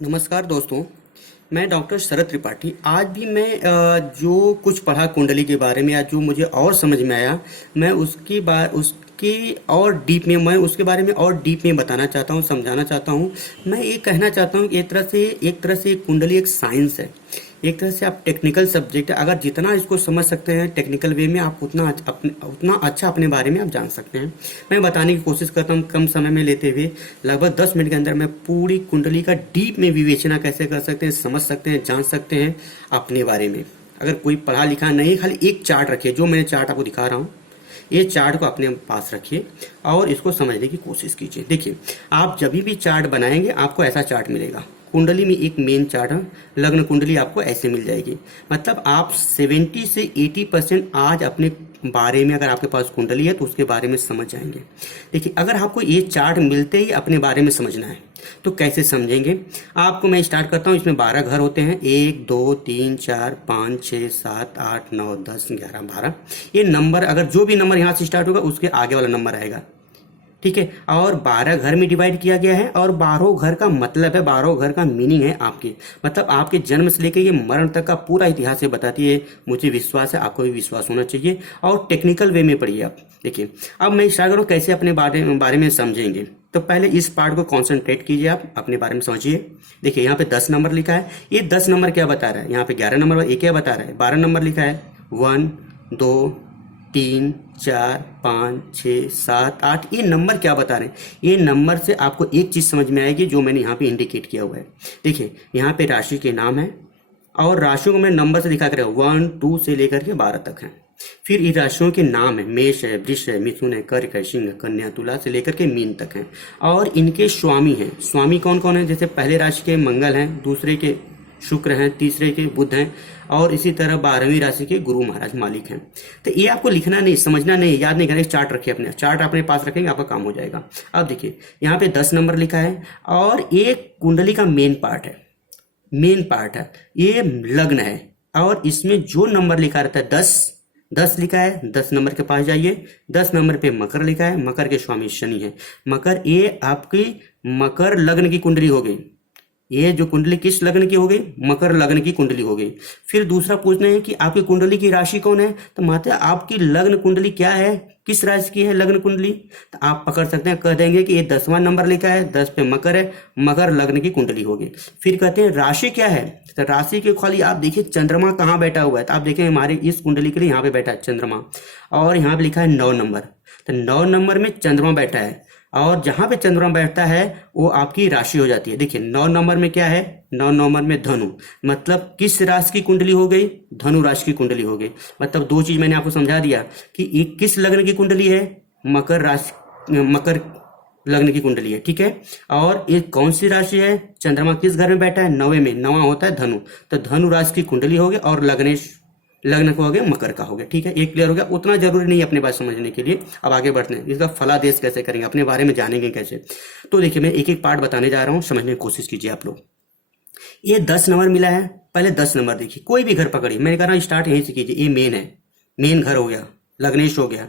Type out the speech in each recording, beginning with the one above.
नमस्कार दोस्तों। मैं डॉक्टर शरद त्रिपाठी। आज भी मैं जो कुछ पढ़ा कुंडली के बारे में या जो मुझे और समझ में आया, मैं मैं उसके बारे में और डीप में बताना चाहता हूँ, समझाना चाहता हूँ। मैं ये कहना चाहता हूँ कि एक तरह से कुंडली एक साइंस है। एक तरह से आप टेक्निकल सब्जेक्ट है। अगर जितना इसको समझ सकते हैं टेक्निकल वे में, आप उतना अच्छा अपने बारे में आप जान सकते हैं। मैं बताने की कोशिश करता हूँ कम समय में लेते हुए। लगभग 10 मिनट के अंदर मैं पूरी कुंडली का डीप में विवेचना कैसे कर सकते हैं, समझ सकते हैं, जान सकते हैं अपने बारे में। अगर कोई पढ़ा लिखा नहीं, खाली एक चार्ट रखिए, जो मैंने चार्ट आपको दिखा रहा हूँ, ये चार्ट को अपने पास रखिए और इसको समझने की कोशिश कीजिए। देखिए, आप जब भी चार्ट बनाएंगे आपको ऐसा चार्ट मिलेगा। कुंडली में एक मेन चार्ट है, लग्न कुंडली आपको ऐसे मिल जाएगी। मतलब आप 70 से 80% आज अपने बारे में, अगर आपके पास कुंडली है तो उसके बारे में समझ जाएंगे। देखिए, अगर आपको ये चार्ट मिलते ही अपने बारे में समझना है तो कैसे समझेंगे? आपको मैं स्टार्ट करता हूँ। इसमें 12 घर होते हैं, 1 2 3 4 5 6 7 8 9 10 11 12। ये नंबर, अगर जो भी नंबर यहाँ से स्टार्ट होगा उसके आगे वाला नंबर आएगा, ठीक है। और 12 घर में डिवाइड किया गया है। और 12 घर का मतलब है, 12 घर का मीनिंग है आपके, मतलब आपके जन्म से लेकर ये मरण तक का पूरा इतिहास ये बताती है। मुझे विश्वास है, आपको भी विश्वास होना चाहिए। और टेक्निकल वे में पढ़िए आप। देखिए, अब मैं स्टार्ट करूँ कैसे अपने बारे में समझेंगे। तो पहले इस पार्ट को कॉन्सेंट्रेट कीजिए, आप अपने बारे में समझिए। देखिए, यहाँ पे 10 नंबर लिखा है। ये 10 नंबर क्या बता रहा है? यहाँ पे 11 नंबर ये क्या बता रहा है? 12 नंबर लिखा है। 1 2 3 4 5 6 7 8। ये नंबर क्या बता रहे हैं? ये नंबर से आपको एक चीज समझ में आएगी जो मैंने यहाँ पे इंडिकेट किया हुआ है। देखिए, यहाँ पे राशि के नाम है और राशियों को मैं नंबर से दिखा कर 1 2 से लेकर के 12 तक है। फिर इन राशियों के नाम है, मेष है, वृष है, मिथुन है, कर्क है, सिंह, कन्या, तुला से लेकर के मीन तक है। और इनके स्वामी हैं। स्वामी कौन कौन है? जैसे पहले राशि के मंगल हैं, दूसरे के शुक्र हैं, तीसरे के बुध हैं, और इसी तरह 12वीं राशि के गुरु महाराज मालिक हैं। तो ये आपको लिखना नहीं, समझना नहीं, याद नहीं करना। चार्ट रखिए, अपने चार्ट अपने पास रखेंगे आपका काम हो जाएगा। अब देखिए, यहाँ पे 10 नंबर लिखा है और एक कुंडली का मेन पार्ट है, ये लग्न है। और इसमें जो नंबर लिखा रहता है 10 लिखा है, 10 नंबर के पास जाइए। 10 नंबर पे मकर लिखा है, मकर के स्वामी शनि है। मकर, ये आपकी मकर लग्न की कुंडली हो गई। ये जो कुंडली किस लग्न की हो गई? मकर लग्न की कुंडली हो गई। फिर दूसरा पूछना है कि आपकी कुंडली की राशि कौन है? तो माता, आपकी लग्न कुंडली क्या है, किस राशि की है लग्न कुंडली? तो आप पकड़ सकते हैं, कह देंगे कि ये 10वां नंबर लिखा है, 10 पे मकर है, मकर लग्न की कुंडली हो गई। फिर कहते हैं राशि क्या है? तो राशि के खाली आप देखिए चंद्रमा कहाँ बैठा हुआ है। तो आप देखें हमारे इस कुंडली के लिए यहाँ पे बैठा है चंद्रमा, और यहाँ पे लिखा है 9 नंबर। तो 9 नंबर में चंद्रमा बैठा है, और जहां पे चंद्रमा बैठता है वो आपकी राशि हो जाती है। देखिए, 9 नंबर में क्या है? 9 नंबर में धनु, मतलब किस राशि की कुंडली हो गई? धनु राशि की कुंडली हो गई। मतलब दो चीज मैंने आपको समझा दिया कि एक किस लग्न की कुंडली है? मकर राशि, मकर लग्न की कुंडली है, ठीक है। और एक कौन सी राशि है? चंद्रमा किस घर में बैठा है? 9वें में। 9वां होता है धनु। तो धनु राशि की कुंडली हो गई और लग्न को हो गया, मकर का हो गया, ठीक है। एक क्लियर हो गया, उतना जरूरी नहीं है अपने पास समझने के लिए। अब आगे बढ़ते हैं, इसका फलादेश कैसे करेंगे, अपने बारे में जानेंगे कैसे। तो देखिए, मैं एक एक पार्ट बताने जा रहा हूँ, समझने की कोशिश कीजिए आप लोग। ये 10 नंबर मिला है। पहले 10 नंबर देखिए, कोई भी घर पकड़िए, मैंने कहा स्टार्ट यहीं से कीजिए। ये मेन है, मेन घर हो गया, लग्नेश हो गया,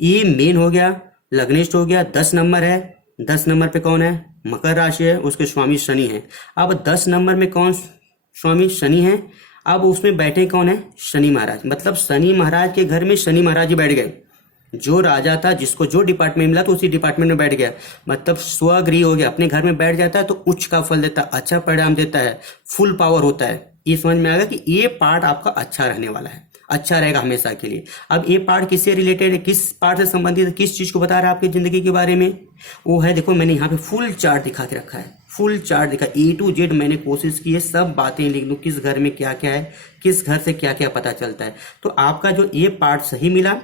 ये मेन हो गया, लग्नेश हो गया। 10 नंबर है, 10 नंबर पे कौन है? मकर राशि है, उसके स्वामी शनि है। अब 10 नंबर में कौन स्वामी? शनि है। अब उसमें बैठे कौन है? शनि महाराज। मतलब शनि महाराज के घर में शनि महाराज ही बैठ गए। जो राजा था, जिसको जो डिपार्टमेंट मिला तो उसी डिपार्टमेंट में बैठ गया। मतलब स्वगृह हो गया, अपने घर में बैठ जाता है तो उच्च का फल देता है, अच्छा परिणाम देता है, फुल पावर होता है। ये समझ में आएगा कि ये पार्ट आपका अच्छा रहने वाला है, अच्छा रहेगा हमेशा के लिए। अब ये पार्ट किससे रिलेटेड है, किस पार्ट से संबंधित है, किस चीज को बता रहा है आपकी जिंदगी के बारे में? वो है, देखो मैंने यहाँ पे फुल चार्ट दिखा के रखा है, फुल चार्ट दिखा, A to Z मैंने कोशिश की है सब बातें लिख दूं, किस घर में क्या क्या है, किस घर से क्या क्या पता चलता है। तो आपका जो ये पार्ट सही मिला।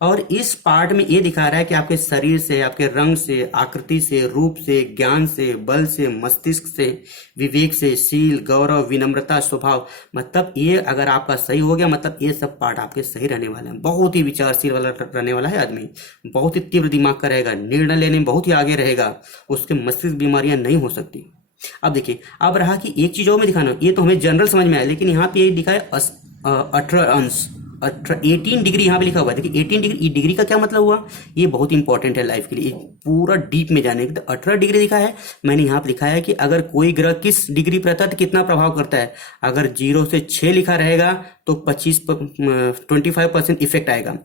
और इस पार्ट में ये दिखा रहा है कि आपके शरीर से, आपके रंग से, आकृति से, रूप से, ज्ञान से, बल से, मस्तिष्क से, विवेक से, शील, गौरव, विनम्रता, स्वभाव, मतलब ये अगर आपका सही हो गया, मतलब ये सब पार्ट आपके सही रहने वाले हैं। बहुत ही विचारशील वाला रहने वाला है आदमी, बहुत ही तीव्र दिमाग का रहेगा, निर्णय लेने में बहुत ही आगे रहेगा, उसके मस्तिष्क बीमारियां नहीं हो सकती। अब देखिए, अब रहा कि एक चीज और मैं दिखाना, ये तो हमें जनरल समझ में आया, लेकिन यहाँ पे ये दिखा है 18 अंश, 18 डिग्री यहाँ पे लिखा हुआ है। देखिए 18 डिग्री, डिग्री का क्या मतलब हुआ, ये बहुत इंपॉर्टेंट है लाइफ के लिए, पूरा डीप में जाने के। तो 18 डिग्री लिखा है, मैंने यहाँ पे लिखा है कि अगर कोई ग्रह किस डिग्री पर रहता है तो कितना प्रभाव करता है। अगर 0 से 6 लिखा रहेगा तो 25% इफेक्ट आएगा।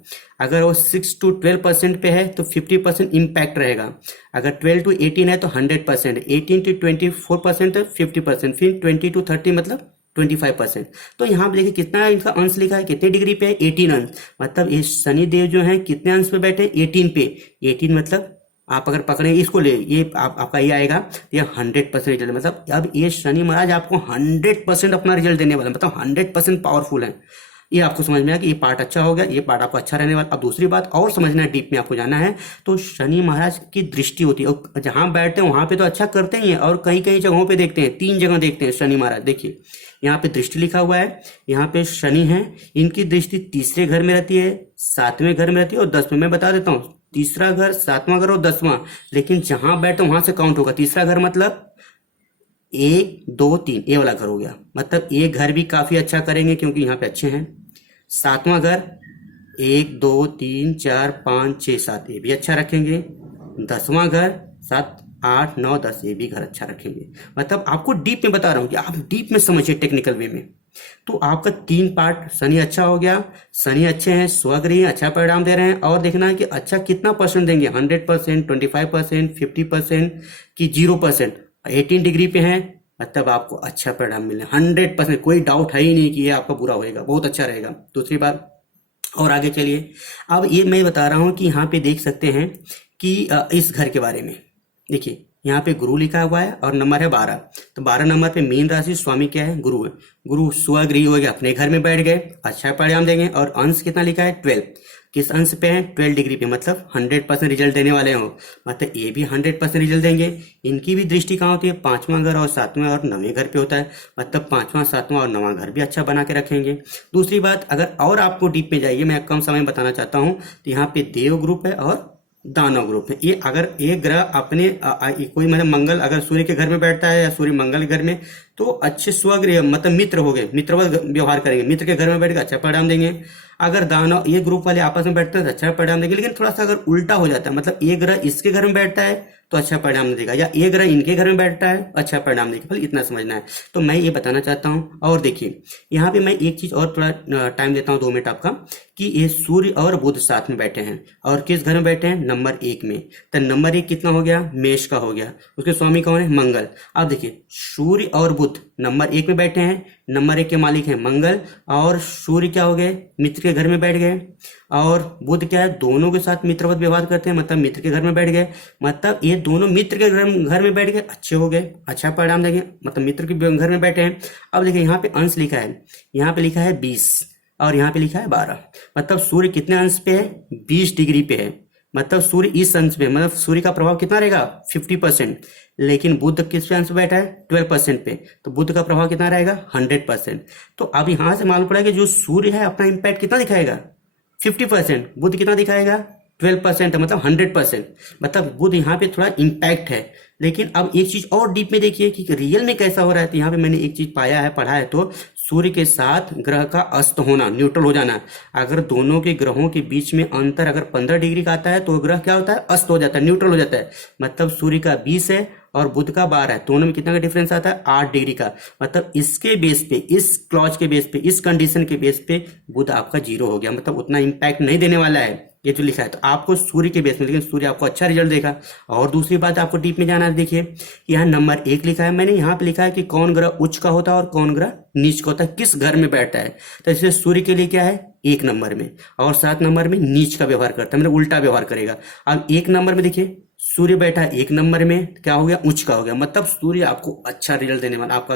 अगर वो 6 to 12% पे है तो 50% इम्पैक्ट रहेगा। अगर 12 to 18 है तो 100%, 18 to 24% तो 50%, फिर 20 to 30 मतलब 25%। तो यहाँ पे देखिए कितना इनका अंश लिखा है, कितने डिग्री पे है, 18 अंश। मतलब ये शनि देव जो है कितने अंश पे बैठे, 18 पे। 18 मतलब आप अगर पकड़े इसको ले, ये आपका ये आएगा, ये 100% रिजल्ट। मतलब अब ये शनि महाराज आपको 100% अपना रिजल्ट देने वाला, मतलब 100% पावरफुल है। ये आपको समझ में आया कि ये पार्ट अच्छा हो गया, ये पार्ट आपको अच्छा रहने वाला। अब दूसरी बात और समझना है, डीप में आपको जाना है, तो शनि महाराज की दृष्टि होती है, और जहां बैठते हैं वहां पे तो अच्छा करते ही हैं, और कई कई जगहों पे देखते हैं, 3 जगह देखते हैं शनि महाराज। देखिए यहाँ पे दृष्टि लिखा हुआ है, यहाँ पे शनि है, इनकी दृष्टि तीसरे घर में रहती है, 7वें घर में रहती है और 10वें। मैं बता देता हूँ, तीसरा घर, 7वां घर और 10वां, लेकिन जहां बैठे वहां से काउंट होगा। तीसरा घर मतलब 1 2 3, ये वाला घर हो गया, मतलब ये घर भी काफी अच्छा करेंगे क्योंकि यहाँ पे अच्छे हैं। 7वां घर 1 2 3 4 5 6 7, ये भी अच्छा रखेंगे। 10वां घर 7 8 9 10, ये भी घर अच्छा रखेंगे। मतलब आपको डीप में बता रहा हूँ कि आप डीप में समझिए टेक्निकल वे में। तो आपका 3 पार्ट, शनि अच्छा हो गया, शनि अच्छे हैं, स्वगृह अच्छा परिणाम दे रहे हैं, और देखना है कि अच्छा कितना परसेंट देंगे, 100%, 25%, 50% कि 0%। 18 डिग्री पे हैं, मतलब आपको अच्छा परिणाम मिलने 100%, कोई डाउट है ही नहीं कि ये आपका बुरा होएगा, बहुत अच्छा रहेगा। दूसरी बात, और आगे चलिए, अब ये मैं बता रहा हूं कि यहाँ पे देख सकते हैं कि इस घर के बारे में देखिए, यहाँ पे गुरु लिखा हुआ है और नंबर है 12। तो 12 नंबर पे मीन राशि, स्वामी क्या है, गुरु है। गुरु स्वगृह हो गया, अपने घर में बैठ गए, अच्छा परिणाम देंगे। और अंश कितना लिखा है, 12। किस अंश पे है, 12 डिग्री पे, मतलब 100% रिजल्ट देने वाले हो, मतलब ये भी 100% रिजल्ट देंगे। इनकी भी दृष्टि कहाँ होती है, 5वां घर और 7वें और 9वें घर पे होता है, मतलब 5वां 7वां और 9वां घर भी अच्छा बना के रखेंगे। दूसरी बात, अगर और आपको डीप में जाइए, मैं कम समय में बताना चाहता हूँ, तो यहाँ पे देव ग्रुप है और दानव ग्रुप है। ये अगर एक ग्रह अपने कोई मतलब मंगल अगर सूर्य के घर में बैठता है या सूर्य मंगल के घर में, तो अच्छे स्वगृह मतलब मित्र हो गए, मित्रवत व्यवहार करेंगे, मित्र के घर में बैठ के अच्छा परिणाम देंगे। अगर दानव ये ग्रुप वाले आपस में बैठते हैं तो अच्छा परिणाम देंगे। लेकिन थोड़ा सा अगर उल्टा हो जाता है, मतलब एक ग्रह इसके घर में बैठता है तो अच्छा परिणाम नहीं देगा, या एक ग्रह इनके घर में बैठता है अच्छा परिणाम देगा, बस इतना समझना है। तो मैं ये बताना चाहता हूँ। और देखिए यहाँ पे मैं एक चीज और थोड़ा टाइम देता हूँ, 2 मिनट आपका, कि ये सूर्य और बुध साथ में बैठे हैं, और किस घर में बैठे हैं, नंबर 1 में। तो नंबर 1 कितना हो गया, मेष का हो गया, उसके स्वामी कौन है, मंगल। अब देखिए सूर्य और बुध नंबर 1 में बैठे हैं, नंबर 1 के मालिक है मंगल, और सूर्य क्या हो गए, मित्र के घर में बैठ गए, और बुध क्या है, दोनों के साथ मित्रवत व्यवहार करते हैं, मतलब मित्र के घर में बैठ गए, मतलब ये दोनों मित्र के घर में बैठ गए, अच्छे हो गए, अच्छा परिणाम देंगे, मतलब मित्र के घर में बैठे हैं। अब देखिए यहाँ पे अंश लिखा है, यहाँ पे लिखा है 20 और यहाँ पे लिखा है 12, मतलब सूर्य कितने अंश पे है, 20 डिग्री पे है, मतलब सूर्य इस अंश पे, मतलब सूर्य का प्रभाव कितना रहेगा, 50%। लेकिन बुध किस पे अंश बैठा है, 12% पे, तो बुध का प्रभाव कितना रहेगा, 100%। तो अब यहां से मालूम पड़ा कि जो सूर्य है अपना इंपैक्ट कितना दिखाएगा, 50%, बुध कितना दिखाएगा, 12%, मतलब 100%। मतलब बुध यहाँ पे थोड़ा इम्पैक्ट है। लेकिन अब एक चीज और डीप में देखिए कि रियल में कैसा हो रहा है। तो यहाँ पे मैंने एक चीज पाया है, पढ़ा है, तो सूर्य के साथ ग्रह का अस्त होना, न्यूट्रल हो जाना। अगर दोनों के ग्रहों के बीच में अंतर अगर 15 डिग्री का आता है तो ग्रह क्या होता है, अस्त हो जाता है, न्यूट्रल हो जाता है। मतलब सूर्य का 20 है और बुध का 12 है, दोनों में कितना का डिफरेंस आता है, 8 डिग्री का। मतलब इसके बेस पे, इस क्लॉज के बेस पे, इस कंडीशन के बेस पे बुध आपका 0 हो गया, मतलब उतना इंपैक्ट नहीं देने वाला है ये जो लिखा है। तो आपको सूर्य के बेस में, लेकिन सूर्य आपको अच्छा रिजल्ट देगा। और दूसरी बात आपको डीप में जाना है, देखिए यहाँ नंबर 1 लिखा है, मैंने यहाँ पे लिखा है कि कौन ग्रह उच्च का होता है और कौन ग्रह नीच का होता है, किस घर में बैठता है। तो इसलिए सूर्य के लिए क्या है, 1 नंबर में, और 7 नंबर में नीच का व्यवहार करता है, मतलब उल्टा व्यवहार करेगा। अब 1 नंबर में देखिए सूर्य बैठा है 1 नंबर में, क्या हो गया, उच्च का हो गया, मतलब सूर्य आपको अच्छा रिजल्ट देने वाला, आपका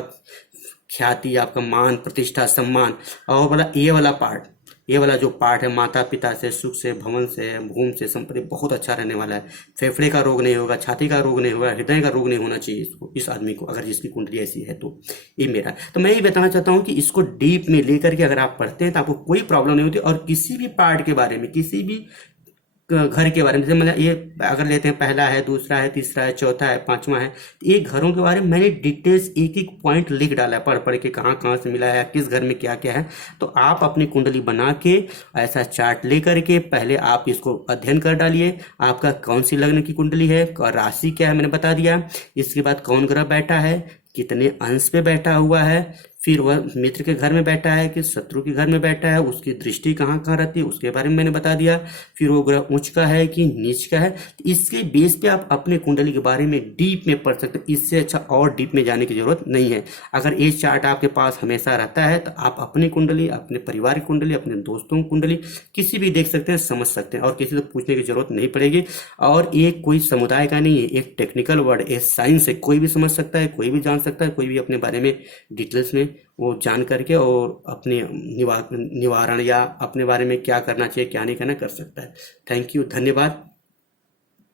ख्याति, आपका मान प्रतिष्ठा सम्मान। और वाला ये वाला पार्ट, ये वाला जो पार्ट है, माता पिता से, सुख से, भवन से, भूमि से, संपत्ति, बहुत अच्छा रहने वाला है। फेफड़े का रोग नहीं होगा, छाती का रोग नहीं होगा, हृदय का रोग नहीं होना चाहिए इसको, इस आदमी को, अगर जिसकी कुंडली ऐसी है तो। ये मेरा, तो मैं ये बताना चाहता हूँ कि इसको डीप में लेकर के अगर आप पढ़ते हैं तो आपको कोई प्रॉब्लम नहीं होती। और किसी भी पार्ट के बारे में, किसी भी घर के बारे में, जैसे मतलब ये अगर लेते हैं पहला है, दूसरा है, तीसरा है, चौथा है, पांचवा है, तो ये घरों के बारे में मैंने डिटेल्स एक एक पॉइंट लिख डाला है, पढ़ पढ़ के कहाँ कहाँ से मिला है, किस घर में क्या क्या है। तो आप अपनी कुंडली बना के ऐसा चार्ट ले करके पहले आप इसको अध्ययन कर डालिए, आपका कौन सी लग्न की कुंडली है, राशि क्या है मैंने बता दिया, इसके बाद कौन ग्रह बैठा है, कितने अंश पे बैठा हुआ है, फिर वह मित्र के घर में बैठा है कि शत्रु के घर में बैठा है, उसकी दृष्टि कहाँ कहाँ रहती है उसके बारे में मैंने बता दिया, फिर वो ग्रह उच्च का है कि नीच का है। तो इसके बेस पे आप अपने कुंडली के बारे में डीप में पढ़ सकते हैं, इससे अच्छा और डीप में जाने की जरूरत नहीं है। अगर ये चार्ट आपके पास हमेशा रहता है तो आप अपनी कुंडली, अपने परिवार की कुंडली, अपने दोस्तों की कुंडली किसी भी देख सकते हैं, समझ सकते हैं, और किसी से पूछने की जरूरत नहीं पड़ेगी। और ये कोई समुदाय का नहीं है, एक टेक्निकल वर्ड, ये साइंस है, कोई भी समझ सकता है, कोई भी जान सकता है, कोई भी अपने बारे में डिटेल्स में वो जान करके और अपने निवारण या अपने बारे में क्या करना चाहिए क्या नहीं करना कर सकता है। थैंक यू, धन्यवाद।